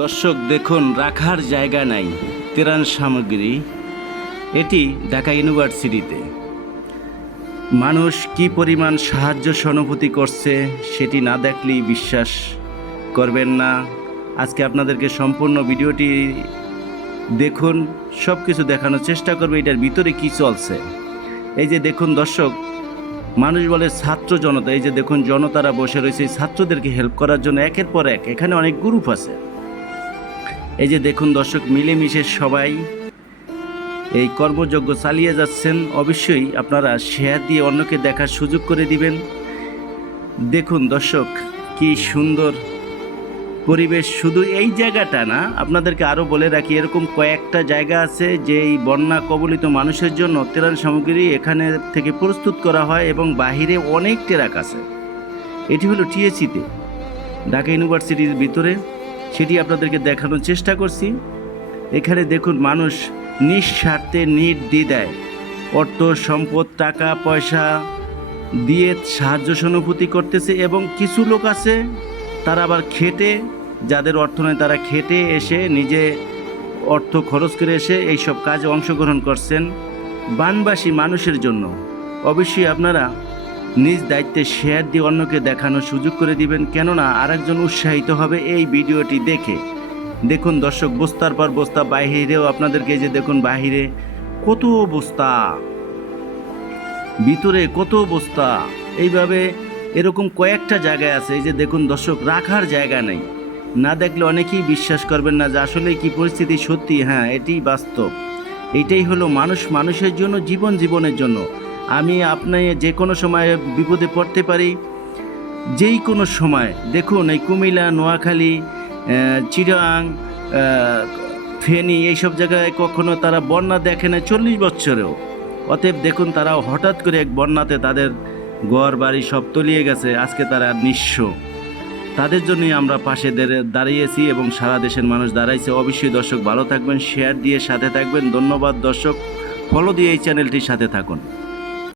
দর্শক দেখুন, রাখার জায়গা নাই, ত্রাণ সামগ্রী। এটি ঢাকা ইউনিভার্সিটিতে মানুষ কি পরিমাণ সাহায্য সহানুভূতি করছে সেটি না দেখলেই বিশ্বাস করবেন না। আজকে আপনাদেরকে সম্পূর্ণ ভিডিওটি দেখুন, সব কিছু দেখানোর চেষ্টা করবে এটার ভিতরে কি চলছে। এই যে দেখুন দর্শক, মানুষ বলে ছাত্র জনতা, এই যে দেখুন জনতারা বসে রয়েছে এই ছাত্রদেরকে হেল্প করার জন্য একের পর এক। এখানে অনেক গ্রুপ আছে। এই যে দেখুন দর্শক, মিলেমিশে সবাই এই কর্মযজ্ঞ চালিয়ে যাচ্ছেন। অবশ্যই আপনারা শেয়ার দিয়ে অন্যকে দেখার সুযোগ করে দিবেন। দেখুন দর্শক, কি সুন্দর পরিবেশ। শুধু এই জায়গাটা না, আপনাদেরকে আরও বলে রাখি, এরকম কয়েকটা জায়গা আছে যে এই বন্যা কবলিত মানুষের জন্য ত্রাণ সামগ্রী এখানে থেকে প্রস্তুত করা হয় এবং বাহিরে অনেক ট্রাক আছে। এটি হলো টিএসসিতে, ঢাকা ইউনিভার্সিটির ভিতরে। সেটি আপনাদেরকে দেখানোর চেষ্টা করছি। এখানে দেখুন মানুষ নিঃস্বার্থে নির্দ্বিধায় অর্থ সম্পদ টাকা পয়সা দিয়ে সাহায্য সহানুভূতি করতেছে। এবং কিছু লোক আছে তারা আবার খেটে, যাদের অর্থ নয় তারা খেটে এসে নিজে অর্থ খরচ করে এসে এইসব কাজে অংশগ্রহণ করছেন বানবাসী মানুষের জন্য। অবশ্যই আপনারা নিজ দায়িত্বে শেয়ার দিয়ে অন্যকে দেখানোর সুযোগ করে দিবেন, কেননা আরেকজন উৎসাহিত হবে এই ভিডিওটি দেখে। দেখুন দর্শক, বস্তার পর বস্তা, বাহিরেও আপনাদেরকে যে দেখুন বাহিরে কত বস্তা, ভিতরে কত বস্তা, এইভাবে এরকম কয়েকটা জায়গায় আছে। এই যে দেখুন দর্শক, রাখার জায়গা নেই। না দেখলে অনেকেই বিশ্বাস করবেন না যে আসলে কি পরিস্থিতি। সত্যি, হ্যাঁ, এটাই বাস্তব। এইটাই হলো মানুষ মানুষের জন্য, জীবনের জন্য। আমি আপনি যে কোনো সময় বিপদে পড়তে পারি, যেই কোনো সময়। দেখুন এই কুমিল্লা, নোয়াখালী, চিটাগাং, ফেনী, এইসব জায়গায় কখনো তারা বন্যা দেখে না 40 বছরেও। অতএব দেখুন, তারা হঠাৎ করে এক বন্যাতে তাদের ঘর বাড়ি সব তলিয়ে গেছে। আজকে তারা নিঃস্ব। তাদের জন্যই আমরা পাশে দাঁড়িয়েছি এবং সারা দেশের মানুষ দাঁড়াইছে। অবশ্যই দর্শক ভালো থাকবেন, শেয়ার দিয়ে সাথে থাকবেন। ধন্যবাদ দর্শক, ফলো দিয়ে এই চ্যানেলটির সাথে থাকুন।